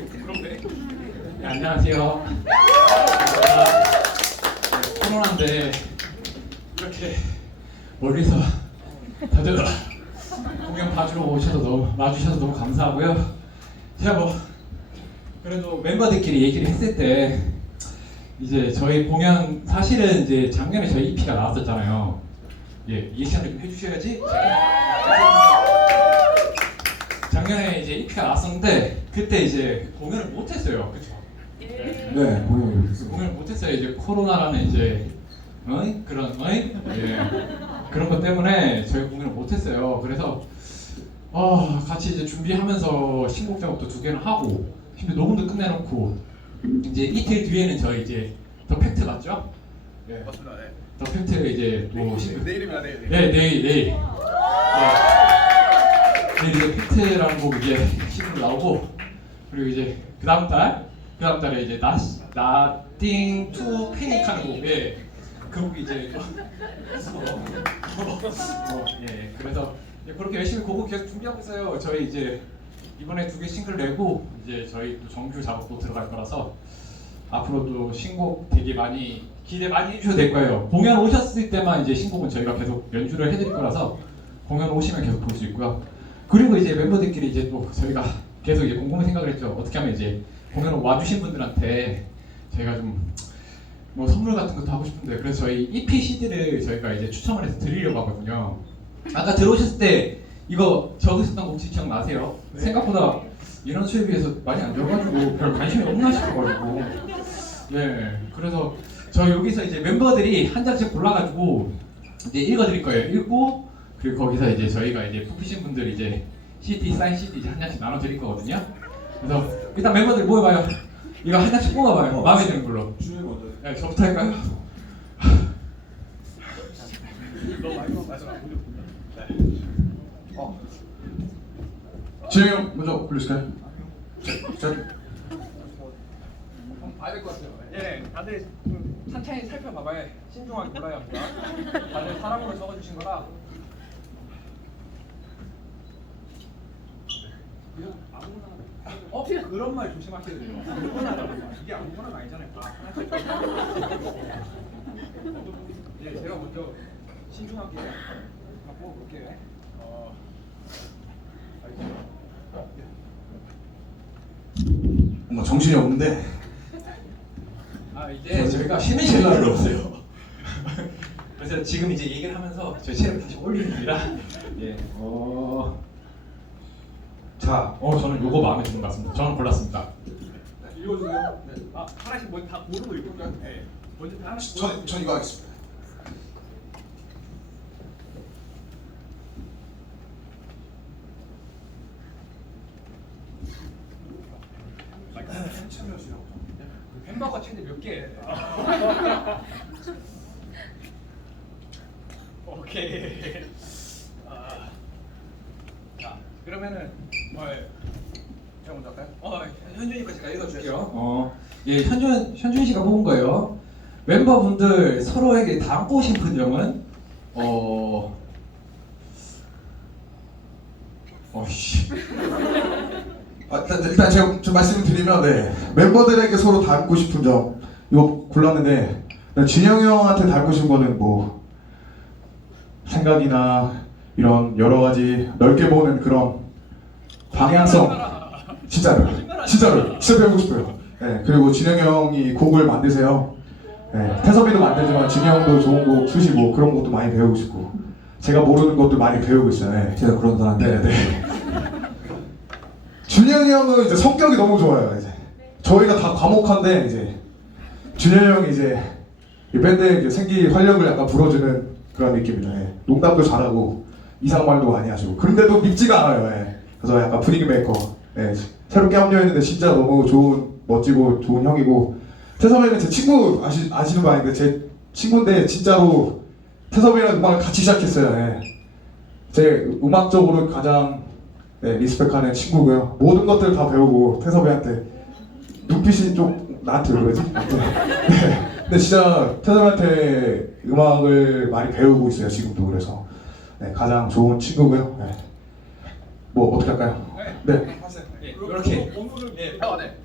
네, 안녕하세요. 아, 네, 코로나인데 이렇게 멀리서 다들 공연 봐주러 오셔서 너무 와주셔서 너무 감사하고요. 제가 뭐 그래도 멤버들끼리 얘기를 했을 때 이제 저희 공연 사실은 이제 작년에 저희 EP가 나왔었잖아요. 예, 좀 해주셔야지. 작년에 이제 EP가 나왔었는데 그때 이제 공연을 못했어요. 그렇죠? 네, 공연을 했습니다. 공연을 못했어요. 이제 코로나라는 이제 어이? 그런 어이? 예. 그런 것 때문에 저희 공연을 못했어요. 그래서 어, 같이 이제 준비하면서 신곡 작업도 두 개는 하고 심지어 녹음도 끝내놓고 이제 이틀 뒤에는 저희 이제 더 팩트 맞죠? 예. 맞습니다. 네. 더 팩트 이제 또 신곡 내일입니다. 내일. 내일. 네, 내일, 내일. 네. 내일 이제 팩트라는 곡 이제 신곡 나오고 그리고 이제 그 다음 달, 그 다음 달에 이제 나, Nothing to Panic 하는 곡, 예. 그 곡이 이제 어, 어, 예. 그래서 예, 그렇게 열심히 곡을 계속 준비하고 있어요. 저희 이제 이번에 두 개 싱글 내고 이제 저희 또 정규 작업도 들어갈 거라서 앞으로도 신곡 되게 많이 기대 많이 해주셔도 될 거예요. 공연 오셨을 때만 이제 신곡은 저희가 계속 연주를 해드릴 거라서 공연 오시면 계속 볼 수 있고요. 그리고 이제 멤버들끼리 이제 또 저희가 계속 이제 곰곰이 생각을 했죠. 어떻게 하면 이제 공연 와주신 분들한테 저희가 좀 뭐 선물 같은 것도 하고 싶은데 그래서 저희 EP CD를 저희가 이제 추첨을 해서 드리려고 하거든요. 아까 들어오셨을 때 이거 적으셨던 거 혹시 기억나세요? 생각보다 이런 수에 비해서 많이 안 적어가지고 별 관심이 없나 싶어가지고 네 그래서 저 여기서 이제 멤버들이 한 장씩 골라가지고 이제 읽어드릴 거예요 읽고 그리고 거기서 이제 저희가 이제 뽑히신 분들 이제 CD 사인 CD 이제 한 장씩 나눠드릴 거거든요 그래서 일단 멤버들 모여봐요 이거 한 장씩 뽑아봐요 마음에 드는 걸로 주에 먼저. 네, 저부터 할까요? 너 마이크 맞아. 어. 진영이 형 먼저 불러주실까요? 자, 봐야 될것 같아요. 예, 다들 좀 천천히 살펴봐봐요. 신중하게 골라야 합니다. 다들 사람으로 적어주신 거라. 이거 아무거나. 어? 그런 말 조심하셔야 돼요. 아무거나라는 말. 이게 아무거나 아니잖아요. 다 하나씩. 예, 제가 먼저 신중하게 갖고 볼게요. 어. 뭔가 정신이 없는데. 아 이제 저희가 쉬는 시간이 없어요. 그래서 지금 이제 얘기를 하면서 저희 체력을 다시 올리는 중이라 예. 어. 자, 어 저는 요거 마음에 드는 것 같습니다. 저는 골랐습니다. 읽어주세요. 네. 아 하나씩 먼저 다 고르고 읽을까요? 네. 먼저 다 하나씩. 전, 전 이거 하겠습니다. 햄버거 체인지 몇 개? 오케이. 아, 자, 그러면은 어, 예. 제가? 어, 현준이 거 제가 읽어줄게요. 어, 예, 현준 현준 씨가 뽑은 거예요. 멤버분들 서로에게 담고 싶은 점은 어, 어씨. 아, 일단, 일단 제가 좀 말씀을 드리면 네 멤버들에게 서로 닮고 싶은 점 이거 골랐는데 진영이 형한테 닮고 싶은 거는 뭐 생각이나 이런 여러 가지 넓게 보는 그런 방향성 진짜로 진짜로 진짜 배우고 싶어요. 네 그리고 진영이 형이 곡을 만드세요. 네, 태섭이도 만들지만 진영 형도 좋은 곡 쓰시고 그런 것도 많이 배우고 싶고 제가 모르는 것도 많이 배우고 있어요. 네. 제가 그런 사람인데 네, 네. 준영이 형은 이제 성격이 너무 좋아요. 이제 저희가 다 과묵한데 이제 준영이 형이 이제 이 밴드의 이제 생기 활력을 약간 불어주는 그런 느낌이죠. 예. 농담도 잘하고 이상말도 많이 하시고 그런데도 밉지가 않아요. 예. 그래서 약간 분위기 메이커. 예. 새롭게 합류했는데 진짜 너무 좋은 멋지고 좋은 형이고 태섭이는 제 친구 아시, 아시는 거 아닌데 제 친구인데 진짜로 태섭이랑 음악을 같이 시작했어요. 예. 제 음악적으로 가장 네, 리스펙하는 친구고요. 모든 것들 다 배우고 태섭이한테 눈빛이 좀 나한테 왜 그러지? 아무튼, 네. 근데 진짜 태점한테 음악을 많이 배우고 있어요 지금도 그래서 네, 가장 좋은 친구고요. 네. 뭐 어떻게 할까요? 네. 하세요. 예, 이렇게. 번호를 예. 아, 네.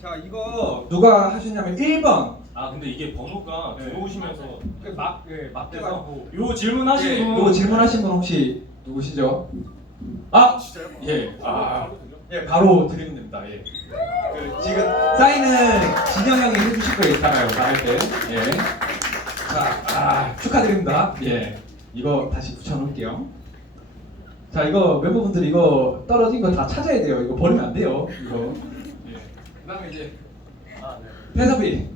자 이거 누가 하셨냐면 1번 아 근데 이게 번호가 네. 들어오시면서 막 예, 그래서 맞대가지고 요 질문하신 예, 분 요거 질문하신 분 혹시 누구시죠? 아 진짜요? 예, 아. 바로거든요. 예, 바로 드리면 됩니다. 예. 그 지금 사인은 진영 형이 해주실 거 있잖아요, 나갈 때. 예. 자, 아, 축하드립니다. 예. 이거 다시 붙여놓을게요. 자, 이거 멤버분들 이거 떨어진 거 다 찾아야 돼요. 이거 버리면 안 돼요. 이거. 예. 그다음에 이제 아, 네. 회사비.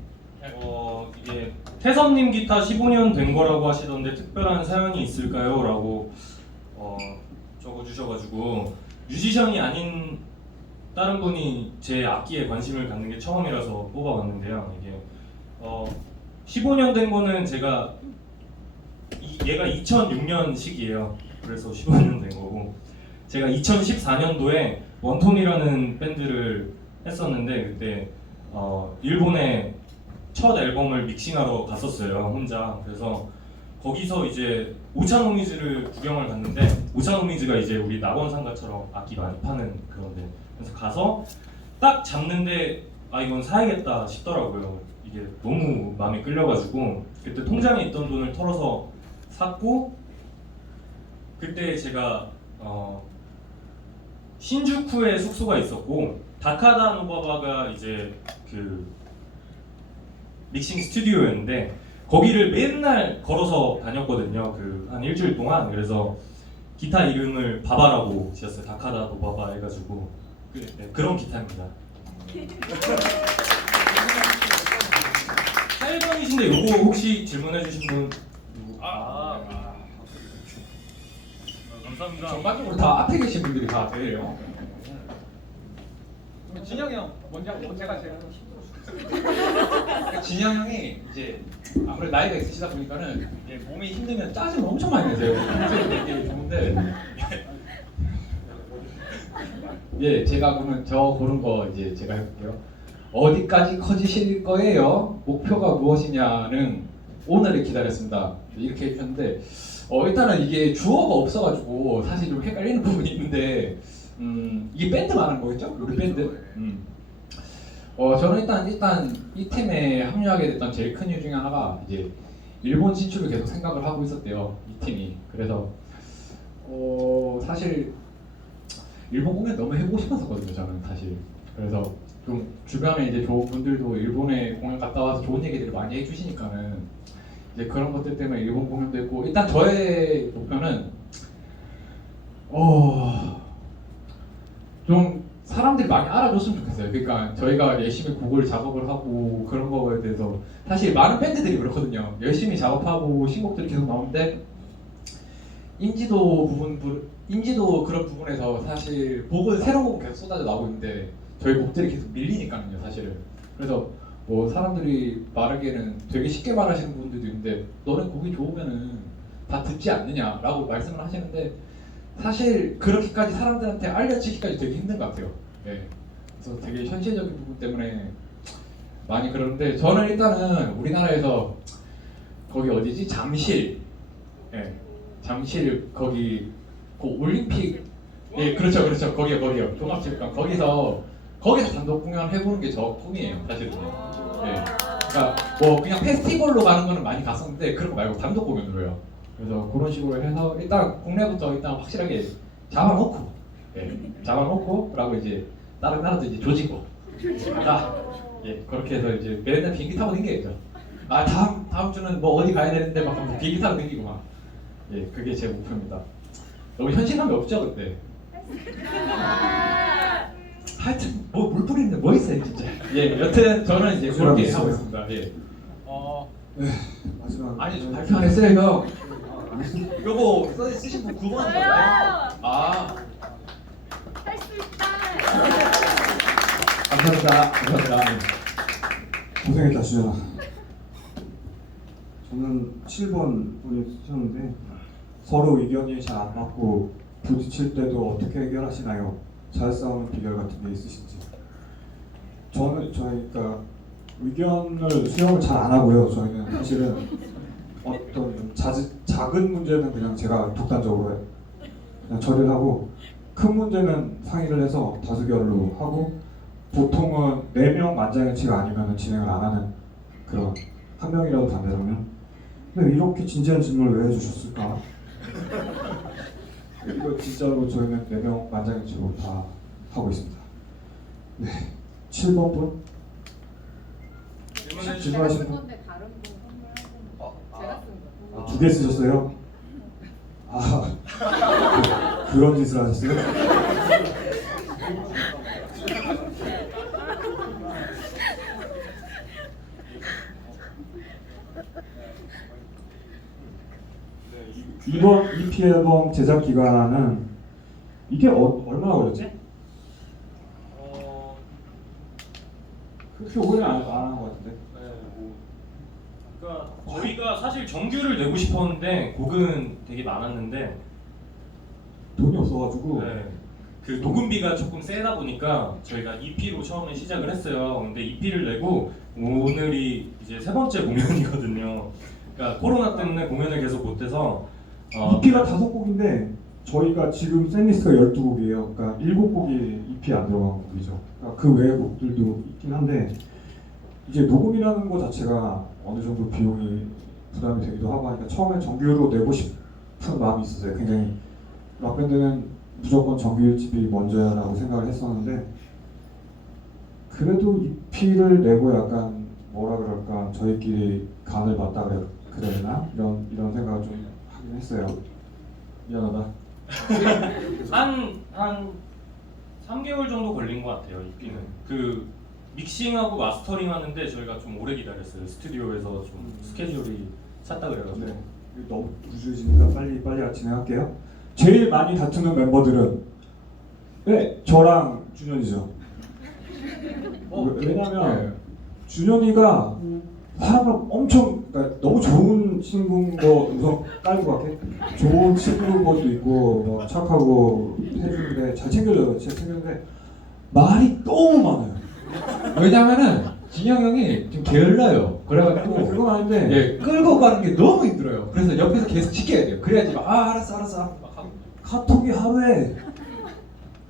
어 이게 태섭님 기타 15년 된 거라고 하시던데 특별한 사연이 있을까요? 라고 어, 적어주셔가지고 뮤지션이 아닌 다른 분이 제 악기에 관심을 갖는 게 처음이라서 뽑아왔는데요. 이게 어, 15년 된 거는 제가 이, 얘가 2006년식이에요. 그래서 15년 된 거고 제가 2014년도에 원톤이라는 밴드를 했었는데 그때 어, 일본에 첫 앨범을 믹싱하러 갔었어요 혼자. 그래서 거기서 이제 오차노미즈를 구경을 갔는데 오차노미즈가 이제 우리 낙원상가처럼 악기 많이 파는 그런데. 그래서 가서 딱 잡는데 아 이건 사야겠다 싶더라고요. 이게 너무 마음에 끌려가지고 그때 통장에 있던 돈을 털어서 샀고 그때 제가 어, 신주쿠에 숙소가 있었고 다카다 노바바가 이제 그 믹싱 스튜디오였는데 거기를 맨날 걸어서 다녔거든요. 그 한 일주일 동안 그래서 기타 이름을 바바라고 지었어요. 다카다 노바바 해가지고 그, 네, 그런 기타입니다. 8번이신데 요거 혹시 질문해 주신 분 누구? 아, 아, 감사합니다. 전반적으로 다 앞에 계신 분들이 다 돼요. 진영이 형 먼저 제가 제가 그러니까 진영 형이 이제 아무래도 나이가 있으시다 보니까는 이제 몸이 힘들면 짜증을 엄청 많이 내세요. 되게 좋은데. 예, 제가 그러면 저 고른 거 이제 제가 해볼게요. 어디까지 커지실 거예요? 목표가 무엇이냐는 오늘을 기다렸습니다. 이렇게 해주셨는데 어, 일단은 이게 주어가 없어가지고 사실 좀 헷갈리는 부분이 있는데 음, 이게 밴드 말하는 거겠죠? 우리 밴드. 음. 어 저는 일단 일단 이 팀에 합류하게 됐던 제일 큰 이유 중에 하나가 이제 일본 진출을 계속 생각을 하고 있었대요 이 팀이 그래서 어 사실 일본 공연 너무 해보고 싶었었거든요 저는 사실 그래서 좀 주변에 이제 좋은 분들도 일본에 공연 갔다 와서 좋은 얘기들을 많이 해주시니까는 이제 그런 것들 때문에 일본 공연도 했고 일단 저의 목표는 어좀 사람들이 많이 알아줬으면 좋겠어요. 그러니까 저희가 열심히 곡을 작업을 하고 그런 거에 대해서 사실 많은 밴드들이 그렇거든요. 열심히 작업하고 신곡들이 계속 나오는데 인지도 부분 부- 인지도 그런 부분에서 사실 곡은 새로운 곡 계속 쏟아져 나오고 있는데 저희 곡들이 계속 밀리니까요, 사실은. 그래서 뭐 사람들이 말하기에는 되게 쉽게 말하시는 분들도 있는데 너는 곡이 좋으면은 다 듣지 않느냐라고 말씀을 하시는데 사실 그렇게까지 사람들한테 알려지기까지 되게 힘든 것 같아요. 예. 그래서 되게 현실적인 부분 때문에 많이 그러는데 저는 일단은 우리나라에서 거기 어디지? 잠실, 예, 잠실 거기 그 올림픽, 예, 그렇죠, 그렇죠, 거기요, 거기요, 종합체육관. 거기서 거기서 단독 공연 해보는 게 저 꿈이에요, 사실은. 예. 그러니까 뭐 그냥 페스티벌로 가는 거는 많이 갔었는데 그런 거 말고 단독 공연으로요. 그래서 그런 식으로 해서 일단 국내부터 일단 확실하게 잡아놓고 예, 잡아놓고 그러고 이제 다른 나라도 이제 조지고 가자 예 그렇게 해서 이제 매달 비행기 타고 댕겨야죠 아 다음 다음 주는 뭐 어디 가야 되는데 막 하면 비행기 타고 댕기고 막 예 그게 제 목표입니다 너무 현실감이 없죠 그때 하여튼 뭐물 뿌리는데 뭐 있어요 진짜? 예 여튼 저는 이제 그렇게 하고 있습니다. 예. 어. 마지막 아니 좀 발표 안 했어요 형 요거 써 쓰신 분 9번 저요. 아. 할 수 있다. 감사합니다. 감사합니다. 고생했다 주연아. 저는 7번 분이 쓰셨는데 서로 의견이 잘 안 맞고 부딪힐 때도 어떻게 해결하시나요? 잘 싸우는 비결 같은 게 있으신지 저는 저희가 의견을 수용을 잘 안 하고요. 저희는 사실은 어떤 자, 작은 문제는 그냥 제가 독단적으로 그냥 처리를 하고 큰 문제는 상의를 해서 다수결로 하고 보통은 4명 만장일치가 아니면 진행을 안 하는 그런 한 명이라도 반대라면 근데 이렇게 진지한 질문을 왜 해주셨을까? 이거 진짜로 저희는 4명 만장일치로 다 하고 있습니다. 네, 7번 분 질문해 질문하시는 쓴 분? 건데 다른 분 선물하고 제가 쓴 거. 두 개 쓰셨어요? 아 그- 그런 짓을 하셨어요? 이번 EP 앨범 제작 기간은 이게 어, 얼마나 걸렸지? 어, 그렇게 오래 안한 것 같은데. 네, 뭐, 그러니까 저희가 사실 정규를 내고 싶었는데 곡은 되게 많았는데 돈이 없어가지고 네, 그 녹음비가 조금 세다 보니까 저희가 EP로 처음에 시작을 했어요. 근데 EP를 내고 오늘이 이제 세 번째 공연이거든요. 그러니까 코로나 때문에 공연을 계속 못해서 어, EP가 다섯 곡인데 저희가 지금 샌리스트가 12곡이에요. 그러니까 7곡이 EP 안 들어간 곡이죠. 그러니까 그 외의 곡들도 있긴 한데 이제 녹음이라는 것 자체가 어느 정도 비용이 부담이 되기도 하고 하니까 처음에 정규로 내고 싶은 마음이 있었어요. 굉장히 락밴드는 무조건 정규 1집이 먼저야라고 생각을 했었는데 그래도 EP를 내고 약간 뭐라 그럴까 저희끼리 간을 그래 그래야 되나 이런 이런 생각을 좀 했어요. 미안하다. 한, 한 3개월 정도 걸린 것 같아요, EP는. 그 믹싱하고 마스터링 하는데 저희가 좀 오래 기다렸어요. 스튜디오에서 좀 스케줄이 찼다 그래가지고. 네. 너무 부주의니까 빨리 빨리 진행할게요. 제일 많이 다투는 멤버들은 네 저랑 준현이죠. 어, 왜- 왜냐면 네. 준현이가 사람을 엄청 그러니까 너무 좋은 친구인 거 우선 깔고 갈게. 좋은 친구인 것도 있고 뭐 착하고 해주는데 잘 챙겨줘요. 잘 챙겼는데 말이 너무 많아요. 왜냐면은 진영 형이 좀 게을러요. 그래가지고 그건 아닌데 예, 끌고 가는 게 너무 힘들어요. 그래서 옆에서 계속 지켜야 돼요. 그래야지 막, 아 알았어 알았어 막 하고. 카톡이 하루에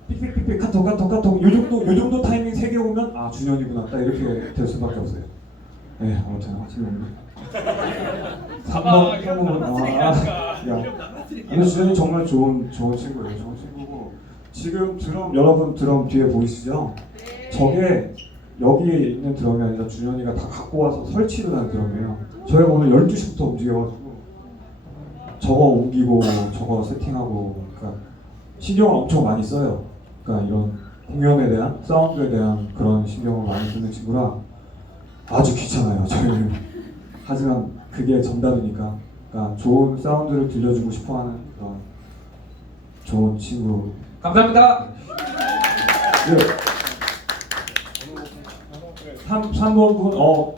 삑삑삑삑 카톡 카톡 카톡 요 정도 요 정도 타이밍 세 개 오면 아 준현이구나 딱 이렇게 될 수밖에 없어요. 네 아무튼 하시는 분. 3번 3번 아, 준현이 정말 좋은 좋은 친구예요. 좋은 친구고 지금 드럼 여러분 드럼 뒤에 보이시죠? 네. 저게 여기 있는 드럼이 아니라 준현이가 다 갖고 와서 설치를 한 드럼이에요. 저희가 오늘 12시부터 움직여가지고 저거 옮기고 저거 세팅하고 그러니까 신경을 엄청 많이 써요. 그러니까 이런 공연에 대한 사운드에 대한 그런 신경을 많이 쓰는 친구라 아주 귀찮아요. 저희는 하지만 그게 정답이니까 그러니까 좋은 사운드를 들려주고 싶어하는 그런 좋은 친구. 감사합니다. 네. 3, 3번 분, 어,